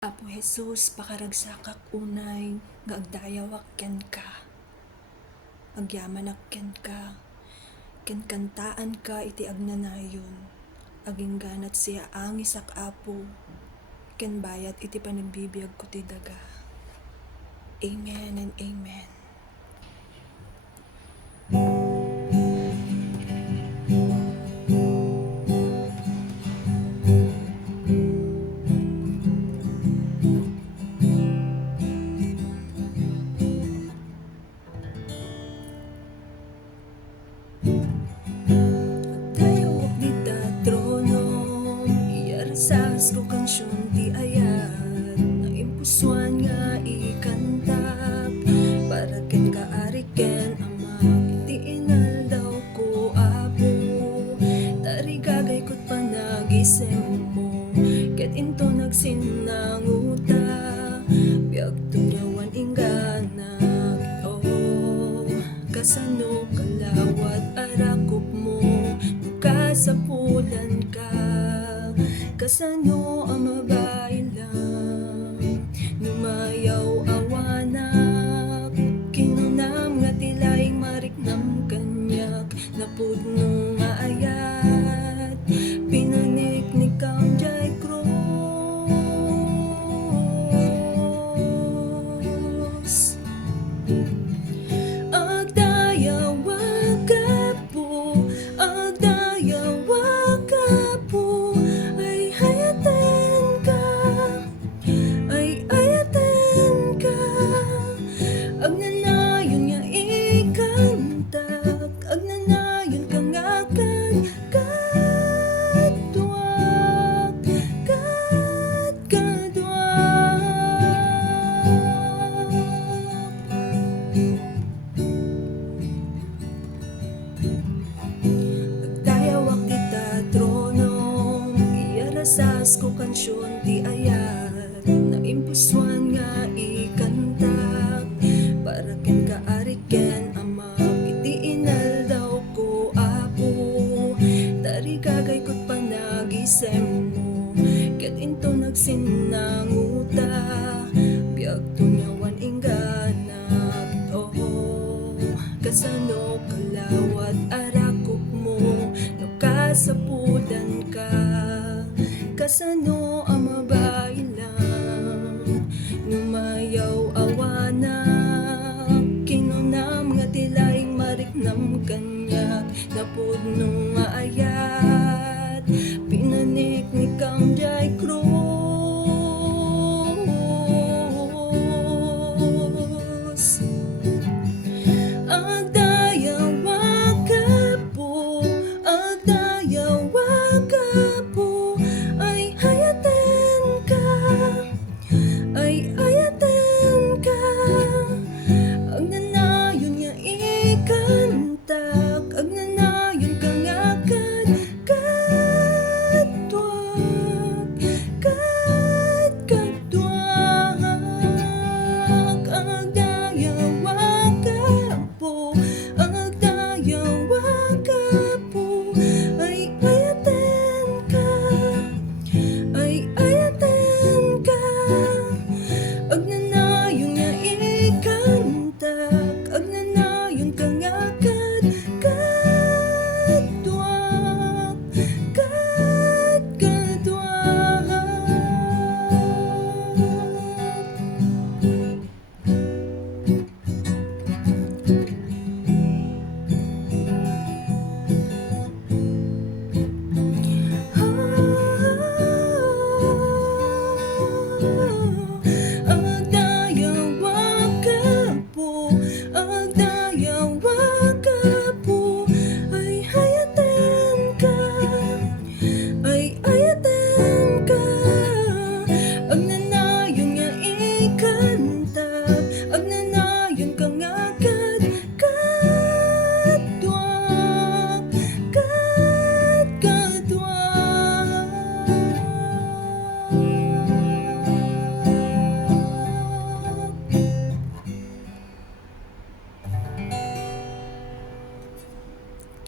Apo Jesus, pakaragsakak unay, nga agdayawak ken ka. Agyaman ken ka. Ken kantaan ka iti agnanayon. Aging ganat siya angisak apo. Ken bayat iti panagbibiyag ko ti daga. Amen and amen. Agdayawak di ta trono, iyarasas ko kansyon ti ayat, na impusuan nga ikantak, para ken kaari ken ama, iti inaldaw ko apo, tarigagay ko't panagisem mo, ket into nagsinanguta, biag tunyawan ingganak, oh, kasano kalawat arakop mo, kasapulan ka, kasano ang mabailang, numayaw awanak, kinunam nga tilaing mariknam kanyak, napudno nga ayat, pinanik ni kam jay cross. Agdayawak apo, agdayawak apo, ay hayatan ka, ay ayaten ka, agnanayon nga ikantak, agnanayon ka nga kadwak, kadwak. Agdayawak di ta trono, iyarasas ko kansyon ti ayat, na impusuan nga ikantak, para ken kaari ken ama, iti inaldaw ko apo, tarigagay ko't panagisem mo, ket into nagsinanguta, biag tunyawan ingganak, oh, kasano kalawat arakop mo, no kasapulan ka, kasano